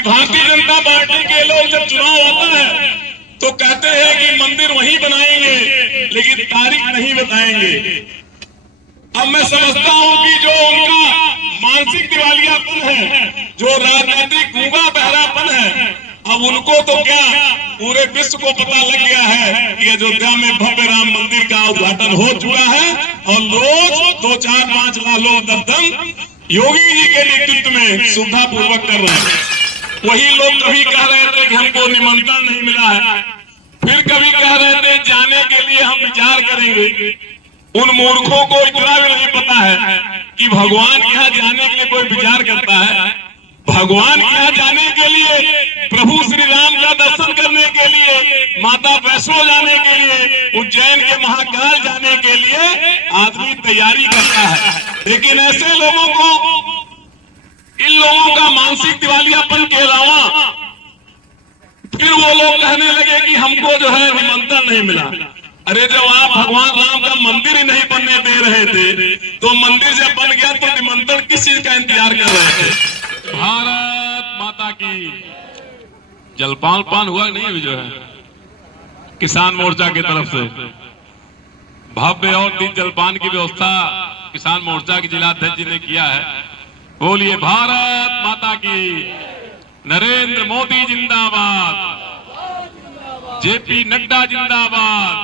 कि भारतीय जनता पार्टी के लोग जब चुनाव आता है तो कहते हैं कि मंदिर वहीं बनाएंगे, लेकिन तारीख नहीं बताएंगे। अब मैं समझता हूं कि जो उनका मानसिक दिवालियापन है, जो राजनीतिक गूंगा बहरापन है, अब उनको तो क्या पूरे विश्व को पता लग गया है कि अयोध्या में भव्य राम मंदिर का उद्घाटन हो चुका है और रोज 2, 4, 5 लालू दर्दन योगी जी के नेतृत्व में सुविधा पूर्वक कर रहे हैं। वही लोग कभी कह रहे थे कि हमको निमंत्रण नहीं मिला है, फिर कभी कह रहे थे जाने के लिए हम विचार करेंगे। उन मूर्खों को इतना भी नहीं पता है कि भगवान के यहाँ जाने के लिए कोई विचार करता है। भगवान के यहाँ जाने के लिए, प्रभु श्री राम का दर्शन करने के लिए, माता वैष्णो जाने के लिए, उज्जैन के महाकाल जाने के लिए आदमी तैयारी करता है। लेकिन ऐसे लोगों को, इन लोगों का मानसिक दिवालियापन के अलावा फिर वो लोग कहने लगे कि हमको जो है निमंत्रण नहीं मिला। अरे जब आप भगवान राम का मंदिर ही नहीं बनने दे रहे थे तो मंदिर जब बन गया तो निमंत्रण किस चीज का इंतजार कर रहे थे? भारत माता की। जलपान पान हुआ नहीं अभी जो है किसान मोर्चा की तरफ से भव्य और दिन जलपान की व्यवस्था किसान मोर्चा के जिलाध्यक्ष जी ने किया है। बोलिए भारत माता की। नरेंद्र मोदी जिंदाबाद, जेपी नड्डा जिंदाबाद,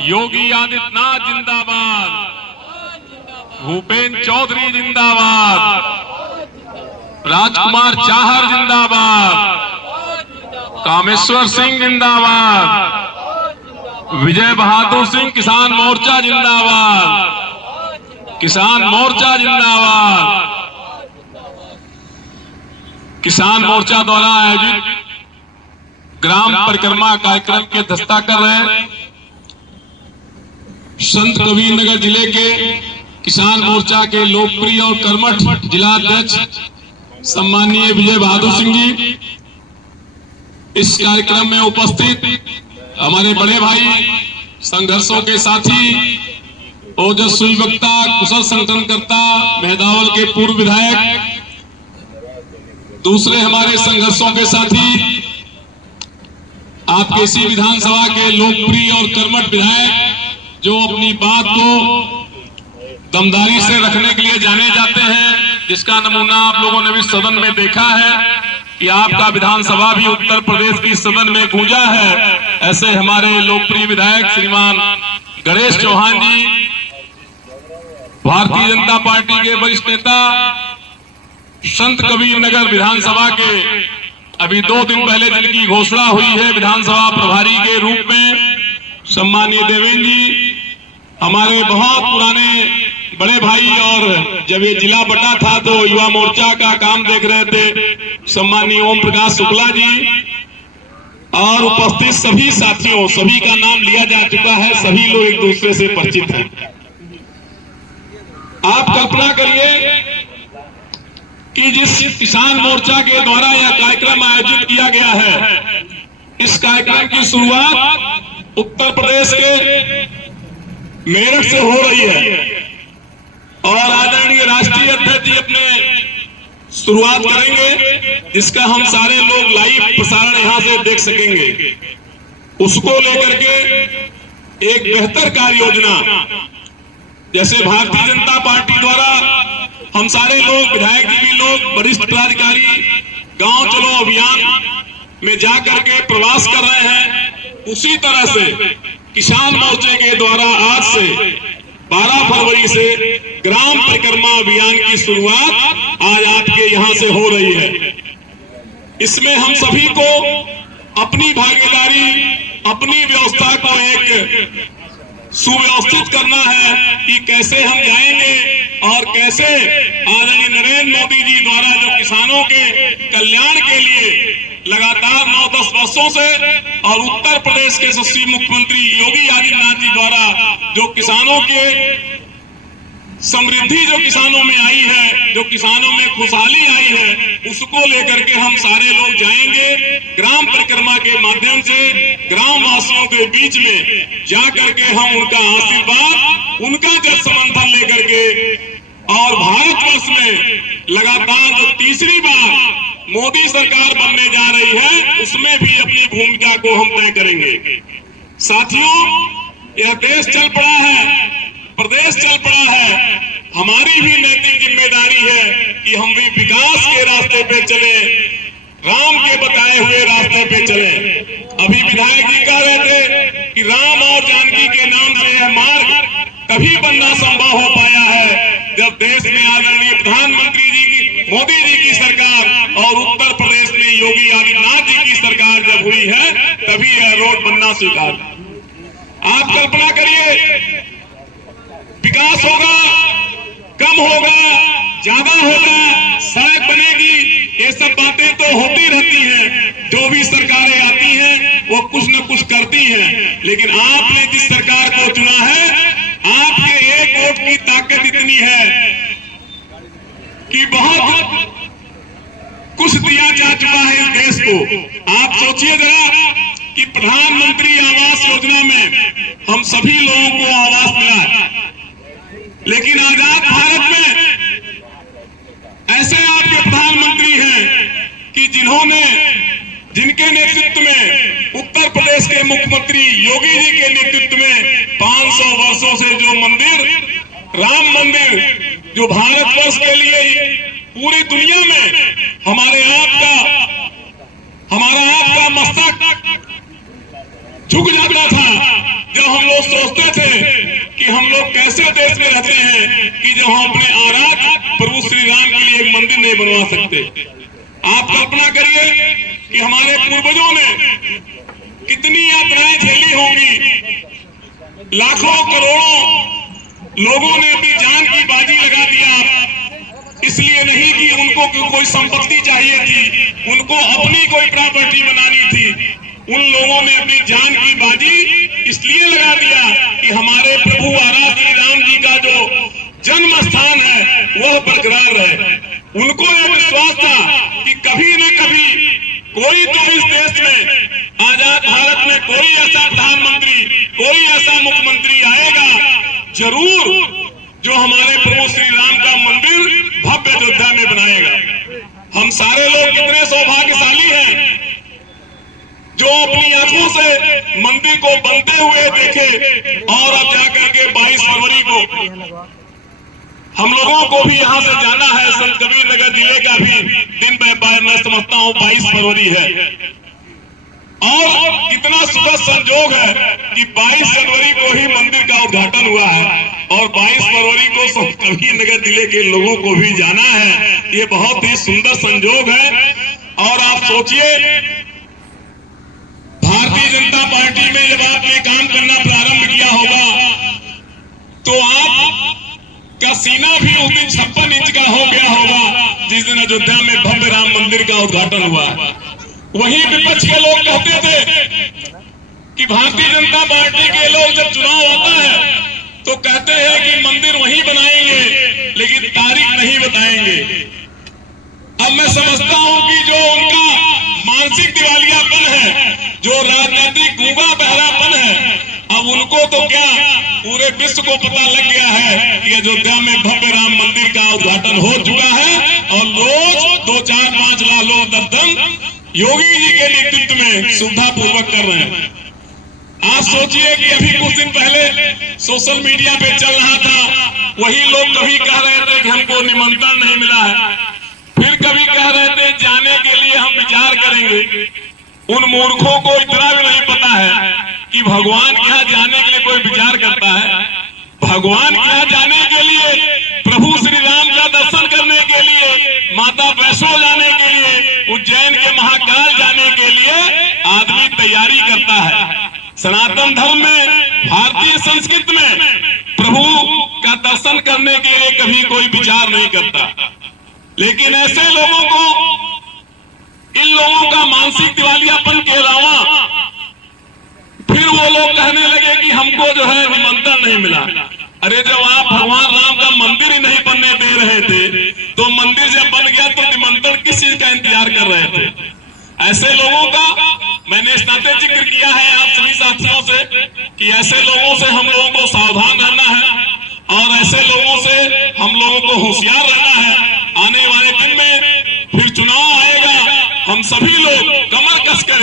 योगी आदित्यनाथ जिंदाबाद, भूपेंद्र चौधरी जिंदाबाद, राजकुमार चाहर जिंदाबाद, कामेश्वर सिंह जिंदाबाद, विजय बहादुर सिंह किसान मोर्चा जिंदाबाद, किसान मोर्चा जिंदाबाद। किसान मोर्चा द्वारा आयोजित ग्राम परिक्रमा कार्यक्रम की अध्यक्षता कर रहे हैं संत कबीर नगर जिले के किसान मोर्चा के लोकप्रिय और कर्मठ जिलाध्यक्ष सम्माननीय विजय बहादुर सिंह जी। इस कार्यक्रम में उपस्थित हमारे बड़े भाई, संघर्षों के साथी, ओजस्वी वक्ता, कुशल संगठनकर्ता, मेहदावल के पूर्व विधायक, दूसरे हमारे संघर्षों के साथी, आपके इसी विधानसभा के लोकप्रिय और कर्मठ विधायक जो अपनी बात को दमदारी से रखने के लिए जाने जाते हैं, जिसका नमूना आप लोगों ने भी सदन में देखा है कि आपका विधानसभा भी उत्तर प्रदेश की सदन में गूंजा है। ऐसे हमारे लोकप्रिय विधायक श्रीमान गणेश चौहान जी, भारतीय जनता पार्टी के वरिष्ठ नेता, संत कबीर नगर विधानसभा के अभी 2 दिन पहले जिनकी घोषणा हुई है विधानसभा प्रभारी के रूप में, सम्मानीय देवेंद्र जी, हमारे बहुत पुराने बड़े भाई, और जब ये जिला बटा था तो युवा मोर्चा का काम देख रहे थे, सम्मानीय ओम प्रकाश शुक्ला जी, और उपस्थित सभी साथियों, सभी का नाम लिया जा चुका है, सभी लोग एक दूसरे से परिचित हैं। आप कल्पना करिए कि जिस किसान मोर्चा के द्वारा यह कार्यक्रम आयोजित किया गया है, इस कार्यक्रम की शुरुआत उत्तर प्रदेश के मेरठ से हो रही है और आदरणीय राष्ट्रीय अध्यक्ष जी अपने शुरुआत करेंगे, जिसका हम सारे लोग लाइव प्रसारण यहां से देख सकेंगे। उसको लेकर के एक बेहतर कार्य योजना, जैसे भारतीय जनता पार्टी द्वारा हम सारे लोग, विधायक जी भी लोग, वरिष्ठ पदाधिकारी गांव चलो अभियान में जाकर के प्रवास कर रहे हैं, उसी तरह से किसान मोर्चे के द्वारा आज से 12 फरवरी से ग्राम परिक्रमा अभियान की शुरुआत आज आपके यहां से हो रही है। इसमें हम सभी को अपनी भागीदारी, अपनी व्यवस्था को एक सुव्यवस्थित करना है कि कैसे हम जाएंगे और कैसे आदरणीय नरेंद्र मोदी जी द्वारा जो किसानों के कल्याण के लिए लगातार 9-10 वर्षों से, और उत्तर प्रदेश के यशस्वी मुख्यमंत्री योगी आदित्यनाथ जी द्वारा जो किसानों के समृद्धि जो किसानों में आई है, जो किसानों में खुशहाली आई है, उसको लेकर के हम सारे लोग जाएंगे। ग्राम परिक्रमा के माध्यम से ग्राम वासियों के बीच में जाकर के हम उनका आशीर्वाद, उनका जन समर्थन लेकर के, और भारतवर्ष में लगातार जो तीसरी बार मोदी सरकार बनने जा रही है, उसमें भी अपनी भूमिका को हम तय करेंगे। साथियों, यह देश चल पड़ा है, प्रदेश चल पड़ा है, हमारी भी नैतिक जिम्मेदारी है कि हम भी विकास के रास्ते पे चले, राम के बताए हुए रास्ते पे चले। अभी विधायक जी कह रहे थे कि राम और जानकी के नाम से यह मार्ग तभी बनना संभव हो पाया है जब देश में आदरणीय प्रधानमंत्री जी की, मोदी जी की सरकार और उत्तर प्रदेश में योगी आदित्यनाथ जी की सरकार जब हुई है, तभी यह रोड बनना स्वीकार। आप कल्पना करिए, विकास होगा, कम होगा, ज्यादा होगा, सड़क बनेगी, ये सब बातें तो होती रहती हैं। जो भी सरकारें आती हैं वो कुछ न कुछ करती हैं, लेकिन आपने जिस सरकार को चुना है, आपके एक वोट की ताकत इतनी है कि बहुत कुछ दिया जा चुका है इस देश को। आप सोचिए जरा कि प्रधानमंत्री आवास योजना में हम सभी लोगों को आवास मिला है, लेकिन आजाद भारत में ऐसे आपके प्रधानमंत्री हैं कि जिनके नेतृत्व में उत्तर प्रदेश के मुख्यमंत्री योगी जी के नेतृत्व में 500 वर्षों से जो मंदिर, राम मंदिर, जो भारतवर्ष के लिए पूरी दुनिया में हमारा आपका मस्तक झुक जाता था जब हम लोग सोचते थे कि हम लोग कैसे देश में रहते हैं कि जब हम अपने आराध्य प्रभु श्री राम के लिए एक मंदिर नहीं बनवा सकते। आप कल्पना करिए कि हमारे पूर्वजों ने कितनी यातनाएं झेली होंगी, लाखों करोड़ों लोगों ने अपनी जान की बाजी लगा दिया, इसलिए नहीं कि उनको कोई संपत्ति चाहिए थी, उनको अपनी कोई प्रॉपर्टी बनानी थी। उन लोगों ने अपनी जान की बाजी इसलिए लगा दिया कि हमारे प्रभु आराध्य श्री राम जी का जो जन्म स्थान है वह बरकरार रहे। उनको यह विश्वास था कि कभी न कभी कोई तो इस देश में, आजाद भारत में कोई ऐसा प्रधानमंत्री, कोई ऐसा मुख्यमंत्री आएगा जरूर जो हमारे प्रभु श्री राम का मंदिर भव्य अयोध्या में बनाएगा। हम सारे लोग कितने सौभाग्यशाली हैं जो अपनी आंखों से मंदिर को बनते हुए देखे, और अब जाकर के 22 फरवरी को हम लोगों को भी यहां से जाना है। संत कबीर नगर जिले का भी दिन मैं समझता हूं 22 फरवरी है, और कितना सुखद संजोग है कि 22 जनवरी को ही मंदिर का उद्घाटन हुआ है और 22 फरवरी को संत कबीर नगर जिले के लोगों को भी जाना है। ये बहुत ही सुंदर संजोग है। और आप सोचिए, भारतीय जनता पार्टी में जब आपने काम करना प्रारंभ किया होगा तो आपका सीना भी उस दिन 56 इंच का हो गया होगा जिस दिन अयोध्या में भव्य राम मंदिर का उद्घाटन हुआ। वही विपक्ष के लोग कहते थे कि भारतीय जनता पार्टी के लोग जब चुनाव होता है तो कहते हैं कि मंदिर वहीं बनाएंगे लेकिन तारीख नहीं बताएंगे। अब मैं समझता हूं कि जो उनका मानसिक दिवालियापन है, जो राजनीतिक गूंगा बहरापन है, अब उनको तो क्या पूरे विश्व को पता लग गया है कि अयोध्या में भव्य राम मंदिर का उद्घाटन हो चुका है और रोज 2, 4, 5 लाख लोग दर्शन योगी जी के नेतृत्व में सुविधा पूर्वक कर रहे हैं। आप सोचिए कि अभी कुछ दिन पहले सोशल मीडिया पे चल रहा था, वही लोग कभी कह रहे थे कि हमको निमंत्रण नहीं मिला है, फिर कभी कह रहे थे जाने के लिए हम विचार करेंगे। उन मूर्खों को इतना भी नहीं पता है कि भगवान के यहाँ जाने के लिए कोई विचार करता है। भगवान के यहाँ जाने के लिए, प्रभु श्री राम का दर्शन करने के लिए, माता वैष्णो जाने के लिए, उज्जैन के महाकाल जाने के लिए आदमी तैयारी करता है। सनातन धर्म में, भारतीय संस्कृति में प्रभु का दर्शन करने के लिए कभी कोई विचार नहीं करता। लेकिन ऐसे लोगों को, इन लोगों का मानसिक दिवालियापन के अलावा फिर वो लोग कहने लगे कि हमको जो है निमंत्रण नहीं मिला। अरे जब आप भगवान राम का मंदिर ही नहीं बनने दे रहे थे तो मंदिर जब बन गया तो निमंत्रण किस चीज का इंतजार कर रहे थे? ऐसे लोगों का मैंने इस नाते जिक्र किया है आप सभी साथियों से कि ऐसे लोगों से हम लोगों को सावधान रहना है और ऐसे लोगों से हम लोगों को होशियार रहना है। आने वाले दिन में फिर चुनाव आएगा सभी लोग कमर कस कर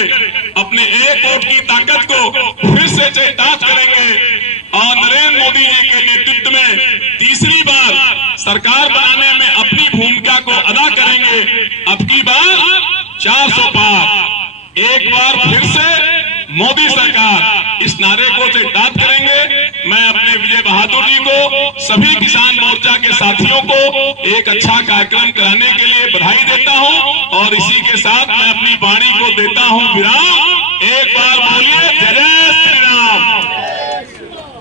अपने एक वोट की ताकत को फिर से चरितार्थ करेंगे और नरेंद्र मोदी जी के नेतृत्व में तीसरी बार सरकार बनाने में अपनी भूमिका को अदा करेंगे। अब की बार 400 पार, एक बार फिर से मोदी सरकार, इस नारे को चरितार्थ करेंगे। मैं अपने विजय बहादुर जी को, सभी किसान मोर्चा के साथियों को एक अच्छा कार्यक्रम कराने के लिए बधाई देता हूं और इसी के साथ मैं अपनी वाणी को देता हूं विराम।